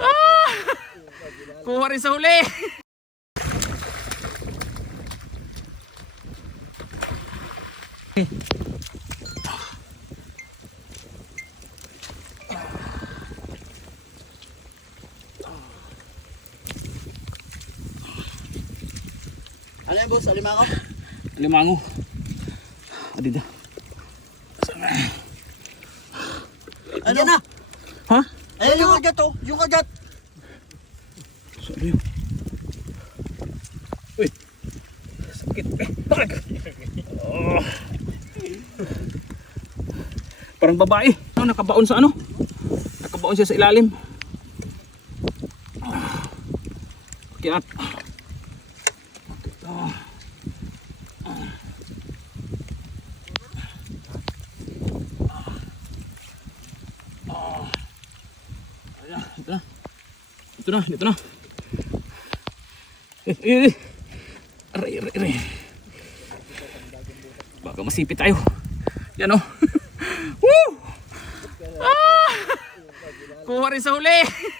Ah! Kuha rin sa huli. Ano yan boss? Alimango? Alimango. Adida. Ano na? Ha? Ayun yung kagat oh. Yung kagat. Sorry. Uy. Sakit. Oh. Parang babae. Oh, nakabaon sa ano? Nakabaon siya sa ilalim. Kiat. Dito na. Aray. Baka masipit tayo. Yan oh. Woo! Ah! Kuha rin sa huli.